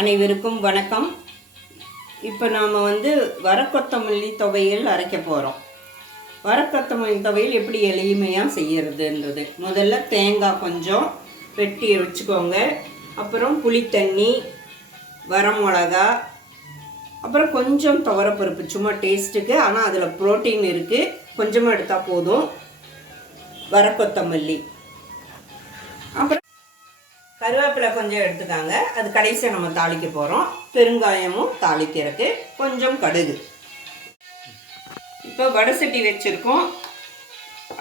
அனைவருக்கும் வணக்கம். இப்போ நாம் வந்து வரக்கொத்தமல்லி துவையல் அரைக்க போகிறோம் வரக்கொத்தமல்லி துவையல் எப்படி எளிமையாக செய்யறதுன்றது. முதல்ல தேங்காய் கொஞ்சம் வெட்டி வச்சுக்கோங்க. அப்புறம் புளித்தண்ணி வரமிளகா அப்புறம் கொஞ்சம் துவரப்பருப்பு. சும்மா டேஸ்ட்டுக்கு ஆனால் அதில் புரோட்டீன் இருக்குது கொஞ்சமாக எடுத்தால் போதும். வரக்கொத்தமல்லி அப்புறம் கருவேப்பிலை கொஞ்சம் எடுத்துக்காங்க. அது கடைசியாக நம்ம தாளிக்க போகிறோம் பெருங்காயமும் தாளிக்கிறதுக்கு கொஞ்சம் கடுகு. இப்போ வடை சட்டி வச்சுருக்கோம்.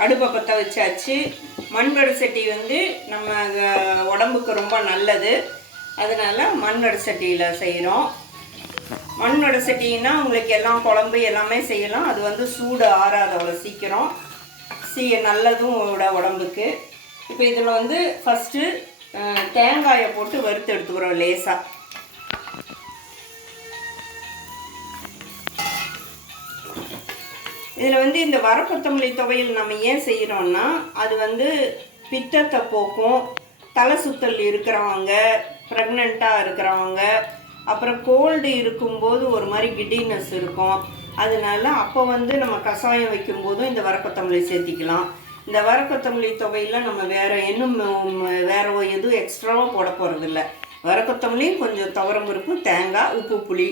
அடுப்பை பற்ற வச்சாச்சு. மண் வடை சட்டி வந்து நம்ம உடம்புக்கு ரொம்ப நல்லது. அதனால் மண் வடை சட்டியில் செய்கிறோம் மண் வடை சட்டின்னா உங்களுக்கு எல்லாம் குழம்பு எல்லாமே செய்யலாம். அது வந்து சூடு ஆறாத அவ்வளோ சீக்கிரம். சீ நல்லதும் உட உடம்புக்கு. இப்போ இதில் வந்து ஃபஸ்ட்டு தேங்காயை போட்டு வறுத்து எடுத்துக்கிறோம் லேசாக இதில் வந்து இந்த வரக்கொத்தமல்லி துவையல் நம்ம ஏன் செய்கிறோம்னா அது வந்து பித்தத்தை போக்கும் தலை சுத்தல் இருக்கிறவங்க ப்ரெக்னெண்ட்டாக இருக்கிறவங்க அப்புறம் கோல்டு இருக்கும்போது ஒரு மாதிரி கிட்டினஸ் இருக்கும். அதனால அப்போ வந்து நம்ம கஷாயம் வைக்கும்போதும் இந்த வரக்கொத்தமல்லி சேர்த்திக்கலாம். இந்த வரக்கொத்தமல்லி துவையில் நம்ம வேறு இன்னும் வேறு எதுவும் எக்ஸ்ட்ராவாக போட போகிறதில்ல கொத்தமல்லியும் கொஞ்சம் துவரம்பருப்பு தேங்காய் உப்பு புளி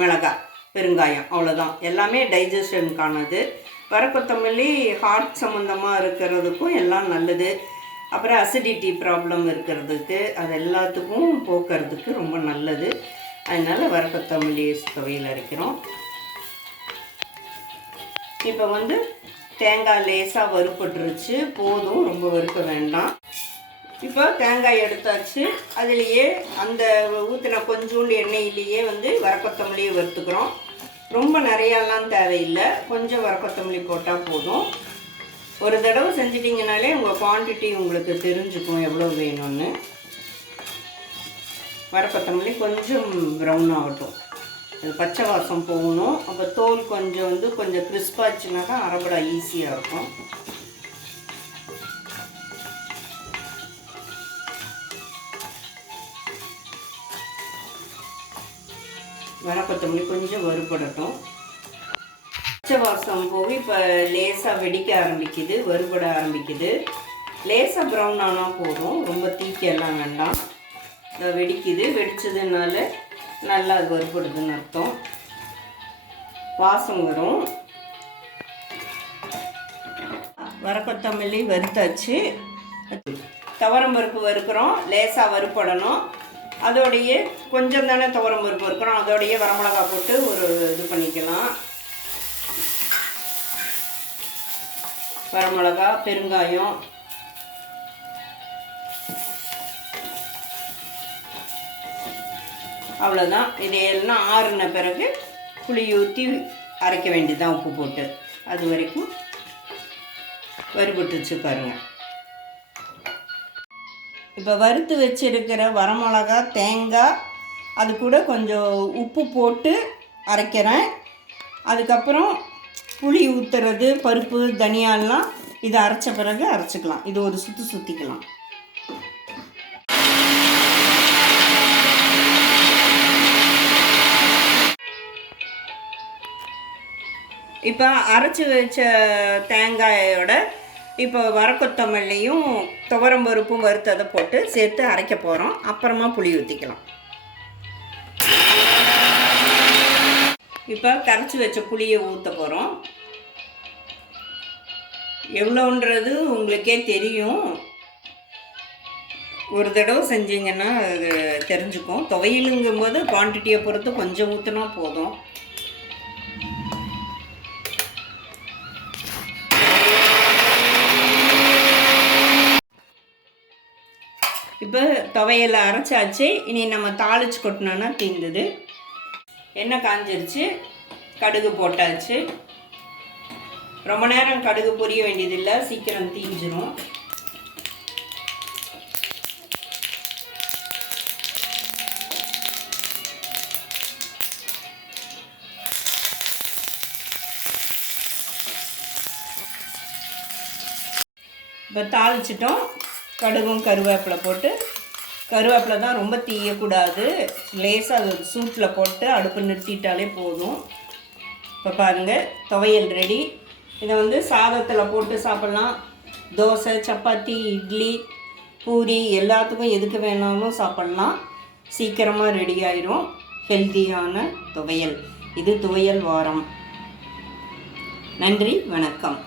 மிளகாய் பெருங்காயம் அவ்வளோதான் எல்லாமே டைஜஷனுக்கானது வரக்கொத்தமல்லி ஹார்ட் சம்மந்தமாக இருக்கிறதுக்கும் எல்லாம் நல்லது. அப்புறம் அசிடிட்டி ப்ராப்ளம் இருக்கிறதுக்கு அது எல்லாத்துக்கும் போக்குறதுக்கு ரொம்ப நல்லது. அதனால் வரக்கொத்தமல்லி துவையில் அரைக்கிறோம். இப்போ வந்து தேங்காய் லேசாக வறுப்பட்டுருச்சு போதும் ரொம்ப வறுக்க வேண்டாம். இப்போ தேங்காய் எடுத்தாச்சு. அதுலேயே அந்த ஊற்றின கொஞ்சோண்டு எண்ணெயிலேயே வந்து வரக்கொத்தமல்லியை வறுத்துக்கிறோம். ரொம்ப நிறையாலாம் தேவையில்லை. கொஞ்சம் வரக்கொத்தமல்லி போட்டால் போதும். ஒரு தடவை செஞ்சிட்டிங்கனாலே உங்கள் குவான்டிட்டி உங்களுக்கு தெரிஞ்சுக்கும் எவ்வளோ வேணும்னு. வரக்கொத்தமல்லி கொஞ்சம் ப்ரௌன் ஆகட்டும். இது பச்சை வாசம் போகணும். அப்போ தோல் கொஞ்சம் வந்து கொஞ்சம் கிறிஸ்பாச்சுனாக்கா அரைபடா ஈஸியாக இருக்கும். வர கொத்தமல்லி கொஞ்சம் வறுபடட்டும். பச்சை வாசம் போய் இப்போ லேசாக வெடிக்க ஆரம்பிக்குது வறுபட ஆரம்பிக்குது. லேசாக ப்ரௌன் ஆனால் போதும். ரொம்ப தீக்கெல்லாம் வேண்டாம். வெடிக்குது. வெடித்ததுனால நல்லா அது வறுபடுதுன்னு அர்த்தம். வாசம் வரும். வரக்கொத்தமல்லி வறுத்தாச்சு. துவரம் பருப்பு வறுக்கிறோம். லேசாக வறுப்படணும் அதோடையே கொஞ்சம் தானே துவரம் பருப்பு வறுக்கிறோம். அதோடைய வரமிளகா போட்டு ஒரு இது பண்ணிக்கலாம். வரமிளகா பெருங்காயம் அவ்வளோதான் இதையெல்லாம் ஆறுன பிறகு புளி ஊற்றி அரைக்க வேண்டியதுதான் உப்பு போட்டு. அது வரைக்கும் வறுபட்டுச்சு பாருங்கள் இப்போ வறுத்து வச்சுருக்கிற வரமிளகா தேங்காய் அது கூட கொஞ்சம் உப்பு போட்டு அரைக்கிறேன். அதுக்கப்புறம் புளி ஊற்றுறது பருப்பு தனியாலாம் இதை அரைச்ச பிறகு அரைச்சிக்கலாம். இது ஒரு சுற்றி சுற்றிக்கலாம் இப்போ அரைச்சி வச்ச தேங்காயோட இப்போ வரக்கொத்தமல்லியும் துவரம்பருப்பும் வறுத்ததை போட்டு சேர்த்து அரைக்க போகிறோம் அப்புறமா புளி ஊற்றிக்கலாம் இப்போ கரைச்சி வச்ச புளியை ஊற்ற போகிறோம் எவ்வளோன்றது உங்களுக்கே தெரியும். ஒரு தடவை செஞ்சீங்கன்னா அது தெரிஞ்சுக்கும். துவையலுங்கும்போது குவான்டிட்டியை பொறுத்து கொஞ்சம் ஊற்றினா போதும். இப்போ துவையலை அரைச்சாச்சு. இனி நம்ம தாளிச்சு கொட்டினோன்னா தீர்ந்தது எண்ணெய் காஞ்சிருச்சு. கடுகு போட்டாச்சு. ரொம்ப நேரம் கடுகு பொரிய வேண்டியதில்லை. சீக்கிரம் தீஞ்சிரும். இப்போ தாளிச்சிட்டோம். கடுகும் கருவேப்பிலை போட்டு கருவேப்பிலை தான் ரொம்ப தீயக்கூடாது. லேசாக அது ஒரு சூட்டில் போட்டு அடுப்பு நிறுத்திட்டாலே போதும். இப்போ பாருங்கள் துவையல் ரெடி இதை வந்து சாதத்தில் போட்டு சாப்பிட்லாம். தோசை சப்பாத்தி இட்லி பூரி எல்லாத்துக்கும் எதுக்கு வேணாலும் சாப்பிட்லாம். சீக்கிரமாக ரெடி ஆயிரும். ஹெல்த்தியான துவையல். இது துவையல் வாரம். நன்றி வணக்கம்.